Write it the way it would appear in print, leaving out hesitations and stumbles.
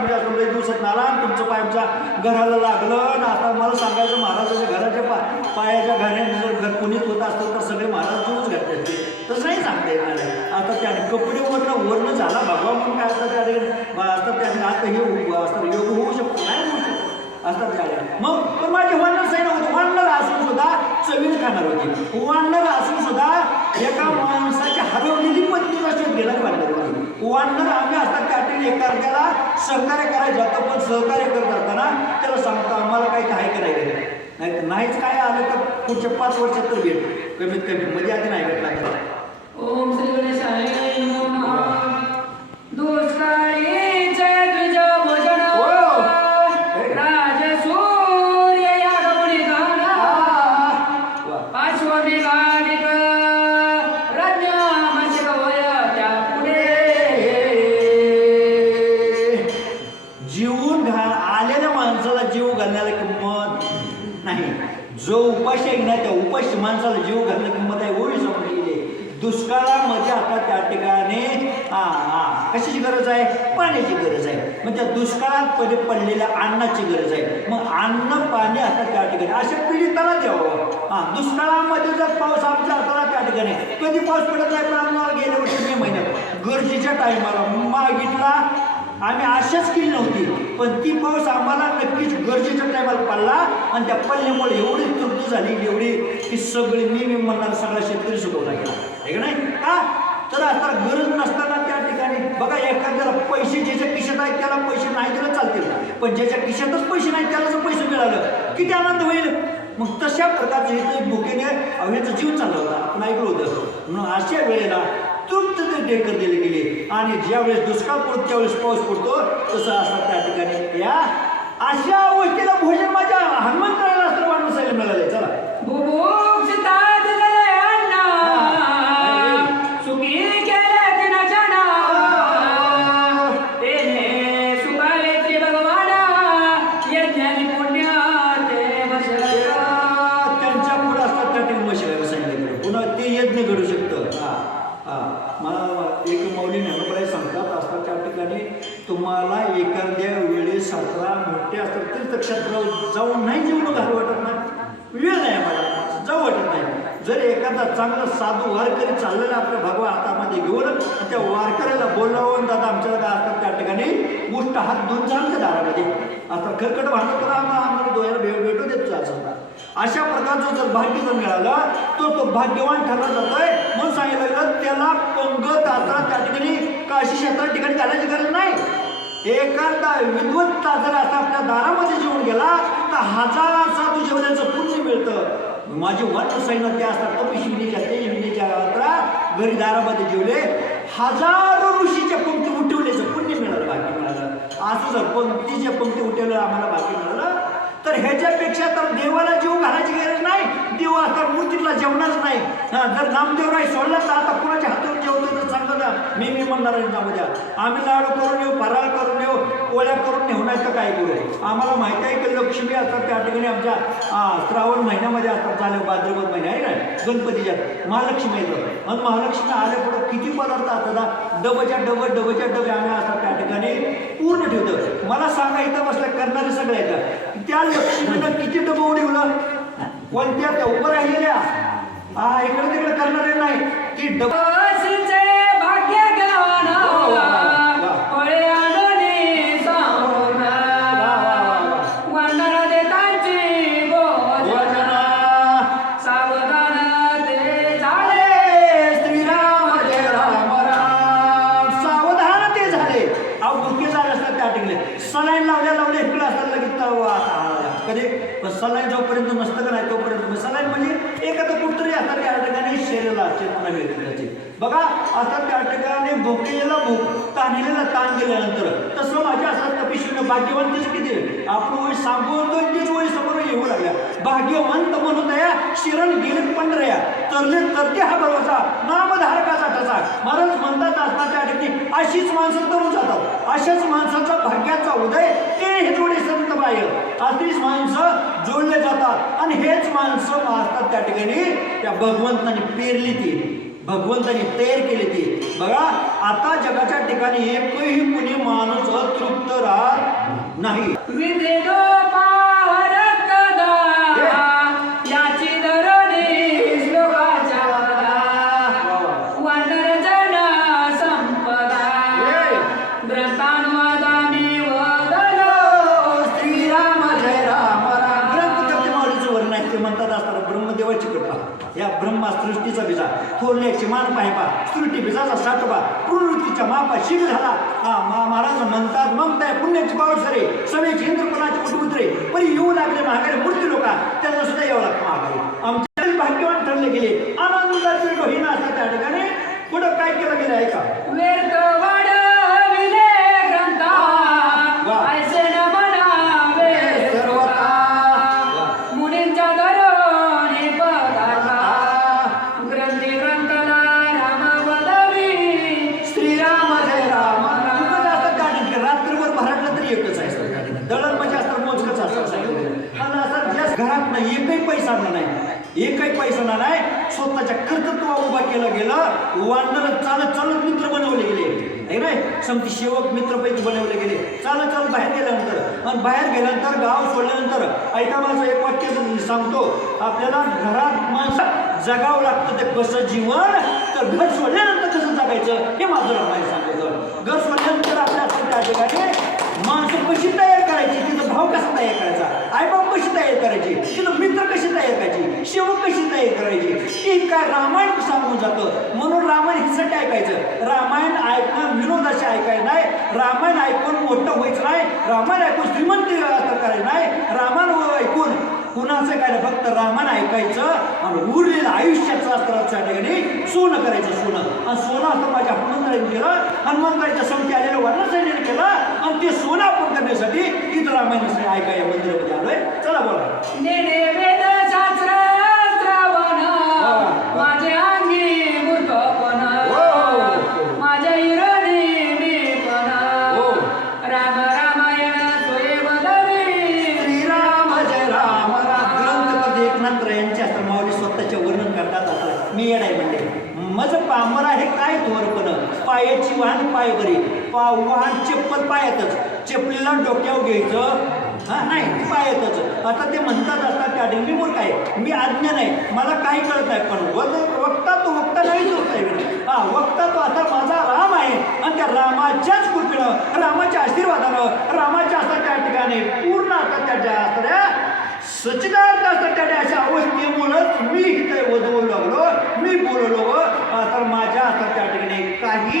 तुम्ही असं लई दिवसात नाला तुमचं पाय आमच्या घराला लागलं ना आता मला सांगायचं महाराजाच्या घराच्या पायाच्या घराने जर घर पुनीत होत असतं तर सगळे महाराज जीवच घातले असते. तसं नाही सांगता येत मला. आता त्याने कपडे वर्ण झाला भगवा म्हणून काय असतं त्याने आता हे असतं योग होऊ शकतो नाही होऊ शकतो असतात त्याने. मग पण माझी वानर सैन होती. वानर असून सुद्धा चवीन खाणार होती. वानर असून सुद्धा एका माणसाची हरवलेली पत्नी रस्त्यात घेणारी वानर होती. वानर आम्ही असतात त्या ठिकाणी एखाद्याला सहकार्य करायचं जातं पण सहकार्य करत असताना त्याला सांगतो आम्हाला काही काय करायचं नाही तर नाहीच काय आलं तर पुढच्या 5 वर्षात तर भेट कमीत कमी मध्ये आधी नाही भेटला तर. ओम श्री गणेशाय नमः. दुष्काळी जय द्विज भोजन राजसूर्य यादवनी गाना पार्श्वमेघाधिक रज्ञामशक वय त्या पुढे. जीवन आलेल्या माणसाला जीव घालण्याला किंमत नाही. जो उपाशी आहे ना त्या उपाशी माणसाला जीव घालण्याला किंमत आहे. ओळी समजली दुष्काळामध्ये आता त्या ठिकाणी कशाची गरज आहे पाण्याची गरज आहे. मग त्या दुष्काळात पडलेल्या अन्नाची गरज आहे. मग अन्न पाणी आता त्या ठिकाणी अशा पीडिताला द्यावं. दुष्काळामध्ये जर पाऊस आमच्या हाताला त्या ठिकाणी कधी पाऊस पडत नाही पण आम्हाला गेल्या वर्षी मे महिन्यात गरजेच्या टायमाला मागितला आम्ही आशाच केली नव्हती पण ती पाऊस आम्हाला नक्कीच गरजेच्या टायमाला पडला आणि त्या पडल्यामुळे एवढी तृप्ती झाली एवढी की सगळी मी म्हणणार सगळा शेतकरी सुटवला गेला आहे का नाही. का तर आता गरज नसताना त्या ठिकाणी बघा एखाद्याला पैसे ज्याच्या खिशात आहेत त्याला पैसे नाही दिलं चालतील पण ज्याच्या खिशातच पैसे नाही त्याला जर पैसे मिळालं किती आनंद होईल. मग तशा प्रकारचे इथे भुकेने ह्याचा जीव चालला होता आपण ऐकलं होतं. म्हणून अशा वेळेला तृप्त ते टेकर दिले गेले आणि ज्यावेळेस दुष्काळ पडतो त्यावेळेस पाऊस पडतो तसं असतात त्या ठिकाणी या अशा अवस्थेला भोजन माझ्या हनुमंतराला असं वाटून सायला मिळाले. चला त्यांच्या पुढे असतात त्या ठिकाणी मशिरायला सांगितलं पुन्हा ते यज्ञ घडू शकतं. मला एक मौली ज्ञानोबा सांगतात असतात त्या ठिकाणी तुम्हाला एखाद्या वेळेस 17 मोठे असतात तीर्थक्षेत्रावर जाऊन नाही जेवढं घाल वाटत नाही वेळ नाही मला जाऊ वाटत नाही. जर एखादा चांगला साधू वारकरी चाललेला आपल्या भगवा हातामध्ये घेऊन त्या वारकऱ्याला बोलावून दादा आमच्या काय असतात त्या ठिकाणी गोष्ट हात धुवून जा आमच्या दारामध्ये आता खरकट भांडत तर आम्हाला डोळ्याला भेटू देतो असं. अशा प्रकारचं जर भाग्य जर मिळालं तो भाग्यवान ठरला जातोय. म्हणून सांगितलं गेलं त्याला पंगत आता त्या ठिकाणी काशी क्षेत्रात ठिकाणी घालायची गरज नाही. एखादा विद्वत्ता जर आता आपल्या दारामध्ये जेवून गेला तर 1000 साधू जेवण्याचं पुण्य मिळतं. माझे वाटत सैन्य ते असतात तपशिविनीच्या तेजविनीच्या घरी दारामध्ये जेवले 1000 ऋषीच्या पंक्ती उठवल्याचं पुण्य मिळालं भाग्य मिळालं. असं जर पंक्तीच्या पंक्ती उठवलं आम्हाला भाग्य मिळालं तर ह्याच्यापेक्षा तर देवाला जीव घालायची गरज नाही. देव आता मूर्तीला जेवणाच नाही. जर नामदेवराय सोडला तर आता कुणाच्या हातून जेवतो तर सांगा ना मी म्हणणार आहे नामद्या आम्ही लाडू करून येऊ फराळ करून येऊ पोळ्या करून नेऊ नाही तर काय करू. आम्हाला माहिती आहे की लक्ष्मी असतात त्या ठिकाणी आमच्या श्रावण महिन्यामध्ये असतात चालेल भाद्रपद महिने आहे ना गणपतीच्या महालक्ष्मी येतात आणि महालक्ष्मी आल्या पुढं किती पदार्थ असतात डबच्या डबे आम्ही असतात त्या ठिकाणी पूर्ण ठेवतो. मला सांगा इथं बसल्या करणारे सगळे येतात त्या लक्ष्मीनं किती डबं उडवलं कोणत्या त्या उभं राहिलेल्या इकडे तिकडे करणारे नाही ती डबं सलाईन लावल्या इकडे असताना लगेच कधी सलाईन जोपर्यंत नसतं का नाही तोपर्यंत सलाईन म्हणजे एखादं कुठतरी आता त्या ठिकाणी शरीराला चेतना मिळते बघा. आता त्या ठिकाणी भुकेलेला भूक ताणलेला ताण गेल्यानंतर तसं माझ्या असतात तपिशीनं भाग्यवान तेच किती आपण ओळी सांगून तीच ओळी समोर येऊ लागल्या. भाग्यवंत म्हणून या शिरण गेले पंढऱ्या तरले तरते हा भरवसा नामधारकाचा ठसा. महाराज म्हणतात असतात त्या ठिकाणी अशीच माणसं तरुण जातात. अशाच माणसाचा भाग्याचा उदय ते हे जोडे संत बाह्य अशीच माणसं जोडले जातात आणि हेच माणसं असतात त्या ठिकाणी त्या भगवंताने पेरली ती भगवंताने तयार केली ती. बघा आता जगाच्या ठिकाणी एकही कुणी माणूस अतृप्त राहत नाही. विधेदो पारक दा याची धरणी श्लोकाच्या वानर जन संपदा ग्रंथानुवादाने वदलो श्रीराम जय राम राम. ग्रंथ माऊलीचं वर्णन आहे ते म्हणतात असताना ब्रह्मदेवाची कृपा या ब्रह्मा सृष्टीचा बिजा थोरल्याची मान पाहिपा सृष्टी बिजाचा साठोबा प्रवृत्तीच्या मापा शीघ्र झाला. महाराज म्हणतात मग त्या पुण्याची पावड सरे सवेची इंद्रपणाची उतरे परी येऊ लागले महागारी मूर्ती लोका त्यांना सुद्धा यावं लागतं महागारी. आमच्या भाग्यवान ठरले गेले आनंदाचे डोही असतात त्या ठिकाणी. पुढं काय केलं गेलं आहे का व्यर्थ वाढविले ग्रंथा ऐसे न म्हणावे सर्वथा मुनींच्या धरणी पदार्था ग्रंथी ग्रंथला राम वदवी श्रीराम जय राम. खूपच असतात गाडी रात्रभर भराटलं तरी एकच आहे सर गाडी दळण म्हणजे असतं मोजकच असतं आणि असं जास्त घरात नाही एकही पैसा नाही एकही पैसा नाही स्वतःच्या कर्तृत्व उभा केलं गेलं. वानर चालत चालत मित्र बनवले गेले आहे नाही समती सेवक मित्रपैकी बनवले गेले चालत चालत बाहेर गेल्यानंतर आणि बाहेर गेल्यानंतर गाव सोडल्यानंतर ऐका माझं एक वाक्य मी सांगतो आपल्याला घरात माणसं जगावं लागतं ते कसं जीवन तर घर सोडल्यानंतर कसं जगायचं हे माझं रामायण सांगायचं. घर सोडल्यानंतर आपल्या त्या ठिकाणी माणसं कशी तयार करायची तिथं भाव कसा तयार करायचा आईबाप कशी तयार करायची तिथं मित्र कशी तयार करायची सेवक कशी तयार करायची ती काय रामायण सांगून जातं. म्हणून रामायण हिसाठी ऐकायचं. रामायण ऐकणं विनोदाशी ऐकायचं नाही. रामायण ऐकून मोठं व्हायचं नाही. रामायण ऐकून श्रीमंत करायचं नाही. रामायण ऐकून कुणाचं काय नाही फक्त रामायण ऐकायचं आणि उरलेलं आयुष्याचं असतं त्या ठिकाणी सोनं करायचं सोनं आणि सोनं असतं माझ्या हनुमंतरायने केलं हनुमंतरायच्या संख्या आलेलं वर्णसैन्याने केलं आणि ते सोनं आपण करण्यासाठी इथं रामायण ऐका या मंदिरामध्ये आलोय. चला बोला नेणे वेद शास्त्र श्रावण माझे अंगी मूर्खपण माझ्या इरणी मीपण राम रामायण सोये वदवी श्रीराम जय राम राम. ग्रंथ एकनाथ यांच्या माऊली स्वतःचे वर्णन करतात असं मी येडाय म्हणते मज पांबर आहे काय थोरपण पायाची वाहन पाय बरी वाहन चप्पल पायातच चपलीला डोक्यावर घ्यायचं हा नाही पायातच. आता ते म्हणतात असतात त्या मी मूर्ख आहे मी अज्ञान आहे मला काही कळत नाही पण वक्ता तो वक्ता नाहीच होत आहे हा वक्ता तो आता माझा राम आहे आणि त्या रामाच्याच कृपेनं रामाच्या आशीर्वादानं रामाच्या असतात त्या ठिकाणी पूर्ण आता त्याच्या असणाऱ्या सच्चिदार्थ असतात त्या अशा अवस्थेमुळंच मी इथे बोलू लागलो मी बोललो तर माझ्या आता त्या ठिकाणी काही